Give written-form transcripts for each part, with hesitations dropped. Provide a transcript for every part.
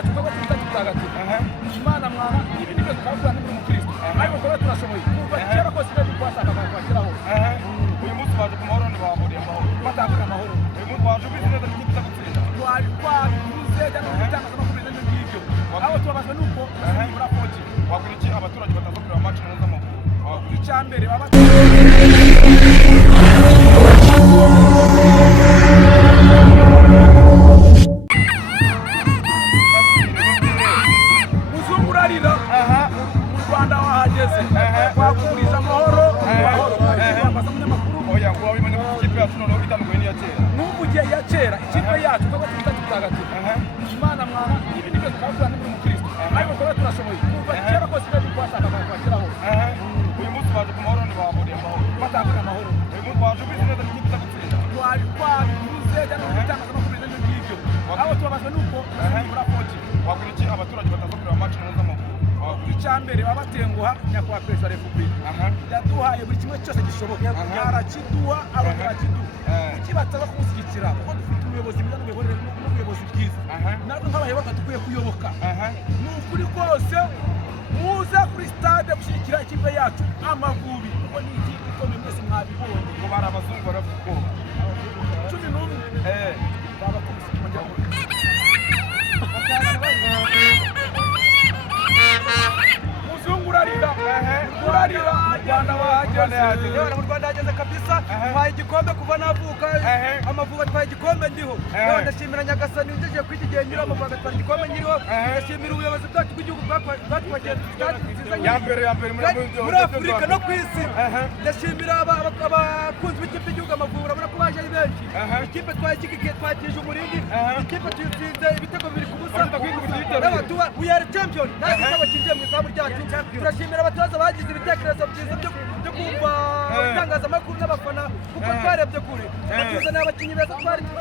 yacu kuko tutagatifu Imana mwana ibi nibyo twabura ni mu Kristo ariko twaba turashoboye kuva kera ko sibyo twashaka kwakiraho uyu munsi baje ku mahoro ntibahuriye amahoro batanga amahoro uyu munsi baje bizineza n'ikita gutsinda twari kwabivuze cyane gutanga amakuru n'ibyo abo tubabazwa nuko muri apoji wabwira iki abaturage bataza kureba match neza mu wabwira icyambere baba muzungurarira mu Rwanda wahageze kwakuriza amahoro basa munyamakuru oya ngo wabimenya ko ikipe yacu noneho itandukanye n'iya kera n'ubu gihe ya kera ikipe yacu kuko tutagatifu Imana mwana ibi nibyo twabura ni mu Kristo ariko twaba turashoboye kuva kera ko sibyo twashaka kwakiraho uyu munsi baje ku mahoro ntibahuriye amahoro batanga amahoro uyu munsi baje bizineza n'ikita gutsinda twari kwabivuze cyane gutanga amakuru n'ibyo abo tubabazwa nuko muri apoji wabwira iki abaturage bataza kureba match neza mu wabwira icyambere baba batenguha nyakubahwa perezida wa repubulika yaduhaye buri kimwe cyose gishoboka arakiduha arongera akiduha kuki bataza kumushyigikira kuko dufite ubuyobozi bwiza n'ubuyobozi bwiza natwe nk'abayoboka dukwiye kuyoboka ni ukuri kose muze kuri stade gushyigikira ikipe yacu Amavubi kuko ni ikipe ikomeye mwese mwabibonye ngo bari abazungu baravuga ubwoba 11 baba kumushyigikira muzungurarira urarira Rwanda wahageze mu Rwanda hageze kabisa twaye igikombe kuva navuka Amavubi twaye igikombe ndiho ndashimira Nyagasani ugejeje kuri iki gihe nyiri Amavubi twaye igikombe nyiriho ndashimira ubuyobozi bwacu bw'igihugu bwatwageze ya mbere muri Afurika no ku isi ndashimira abakunzi b'ikipe y'igihugu Amavubi urabona ko baje ari benshi ikipe twayikikiye twakije umurindi ikipe tuyitsinze ibitego bibiri ku busa we are champion nta gitego kinjiye mu izamu ryacu turashimira abatoza bagize ibitekerezo byiza byo kumva itangazamakuru n'abafana kuko twarebye kure batuzaniye abakinnyi beza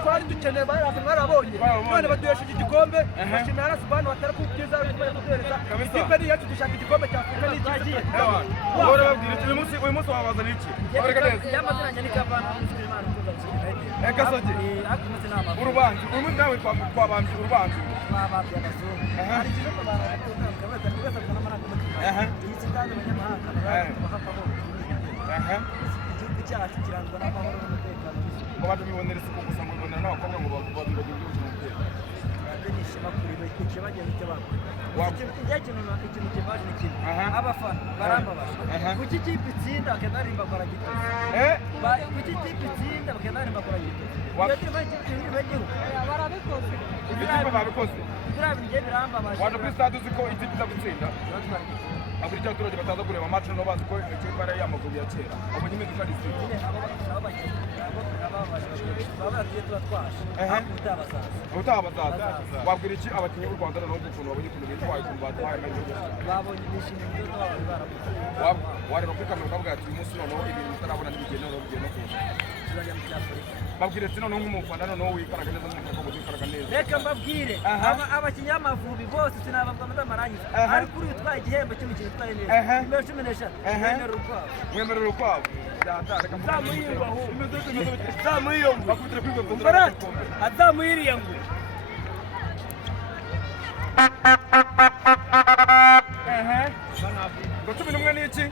twari dukeneye barabonye none baduhesheje igikombe bashimira Rasubani watari ku byiza bikomeye kuduhereza ikipe ni yacu dushaka igikombe cya Afurika n'ikigiye uhora babwira iki uyu munsi wabazana iki y'amazina yanjye ni Kavana Musulman Gasogi urubanza uyu munsi nawe twabambye urubanza twabambye abazungu hari ikibazo barakunda kabeza n'amarangamutima y'ikitanga abanyamahanga bakapamo igihugu cyacu kirangwa n'amahoro n'umutekano ngo baje bibonera isuku gusa ngo bibonera n'abakobwa ngo bagire ubuzima bwiza nishima kuri buri kibagiye nicyo bakora ikintu kibaje ni kimwe abafana barambabaza kuki ikipe itsinda bakanarimba bakora gitozi kuki ikipe itsinda bakanarimba bakora gitozi barabikoze ikipe babikoze biriya bigiye birambabaje waje kuri stade uzi ko ikipe iza gutsinda aburi cyo abaturage bataza kureba match no bazi ko ikipe ari y'Amavubi ya kera abonye impinduka risiti utabazaza wabwira iki abakinnyi b'u Rwanda no ukuntu babonye ukuntu bitwaye ukuntu batwaye amahirwe babonye bishimye ibyo bari barakoze wareba kuri kamera ukavuga ati uyu munsi noneho ibintu bitarabona n'ibigenda noneho bigiye no kuza babwire ati noneho nk'umufana noneho wikaraga neza n'umukobwa wikaraga neza reka mbabwire abakinnyi b'Amavubi bose sinabavuga amarangiza ariko uri utwaye igihembo cy'umukino utwaye neza nimero 15 mwemerera ukwabo azamuyiriye ngo ngo 11 ni iki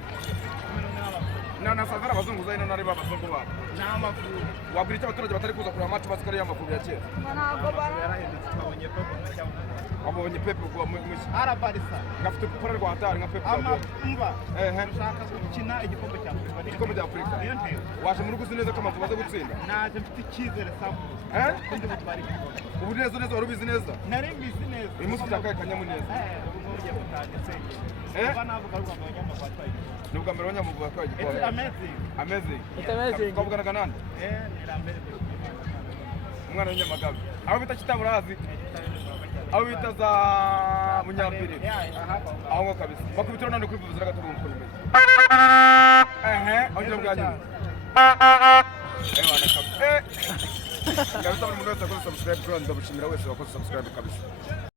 na sazara abazungu zayino nari babazungu babo n'Amavubi wabwira icyo abaturage batari kuza kureba match basikari y'Amavubi ya kera ntabwo barahindutse twabonye wabonye Pepe kuba mushya arabarisa ngafite gukora Rwanda nka Pepe amumva ushaka gukina igikombe cya Afurika niyo ntego waje muri guzi neza ko Amavubi aza gutsinda naje mfite icyizere sabu ndi butwara igikombe ubu neza wari ubizi neza nari mbizi neza uyu munsi utakaye kanyamuneza ubu ugiye gutanga uba navuga Rwanda abanyamaguru batwaye ni ubwa mbere abanyamaguru batwaye igikombe amazing twavuganaga nande ni Lambert umwana w'inyamagabe abo bita Kitaburazi abo bita za Munyambere aho ngo kabisa bakubitira none kuri buzira gatatu mu komeza aho ngira bwanyu wana kabisa kabisa buri muntu wese akoze subscribe kandi ndabushimira wese wakoze subscribe kabisa